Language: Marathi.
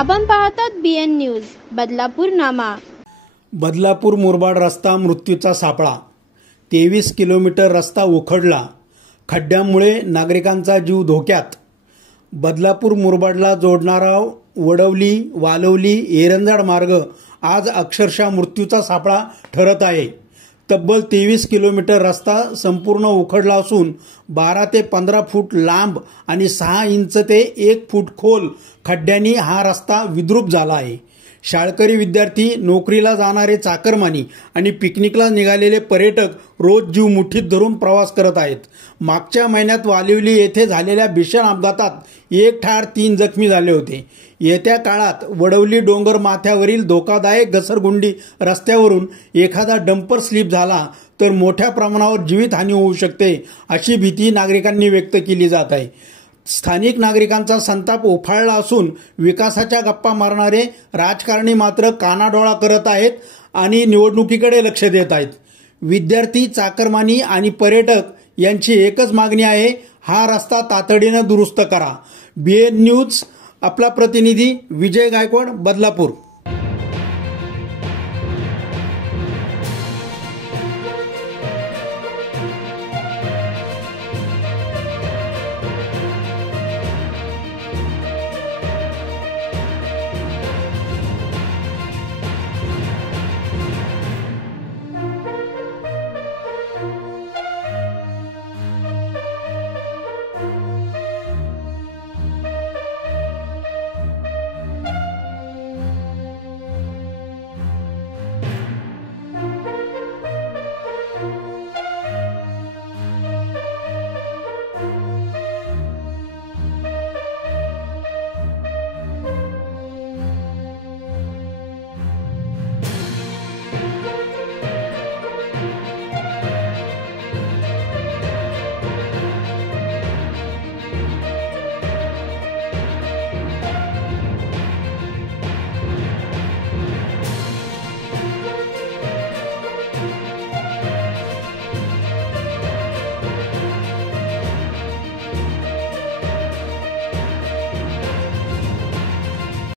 आपण पाहतात BN न्यूज बदलापूर नामा। बदलापूर मुरबाड रस्ता मृत्यूचा सापळा। 23 किलोमीटर रस्ता उखडला। खड्ड्यामुळे नागरिकांचा जीव धोक्यात। बदलापूर मुरबाडला जोडणारा वडवली वालवली एरंजाड मार्ग आज अक्षरशः मृत्यूचा सापळा ठरत आहे। तब्बल 23 किलोमीटर रस्ता संपूर्ण उखडला असून 12 ते 15 फूट लांब आणि 6 इंच ते 1 फूट खोल खड्ड्यांनी हा रस्ता विद्रूप झाला आहे। शाळकरी विद्यार्थी, नोकरीला जाणारे चाकरमानी आणि पिकनिकला निघालेले पर्यटक रोज जीव मुठीत धरून प्रवास करत आहेत। मागच्या महिन्यात वालिवली येथे झालेल्या भीषण अपघातात 1 ठार 3 जखमी झाले होते। येत्या काळात वडवली डोंगर माथ्यावरील धोकादायक घसरगुंडी रस्त्यावरून एखादा डंपर स्लिप झाला तर मोठ्या प्रमाणावर जीवितहानी होऊ शकते, अशी भीती नागरिकांनी व्यक्त केली जात आहे। स्थानिक नागरिकांचा संताप उफाळला असून विकासाच्या गप्पा मारणारे राजकारणी मात्र कानाडोळा करत आहेत आणि निवडणुकीकडे लक्ष देत आहेत। विद्यार्थी, चाकरमानी आणि पर्यटक यांची एकच मागणी आहे, हा रस्ता तातडीने दुरुस्त करा। BN न्यूज आपला प्रतिनिधी विजय गायकवाड, बदलापूर।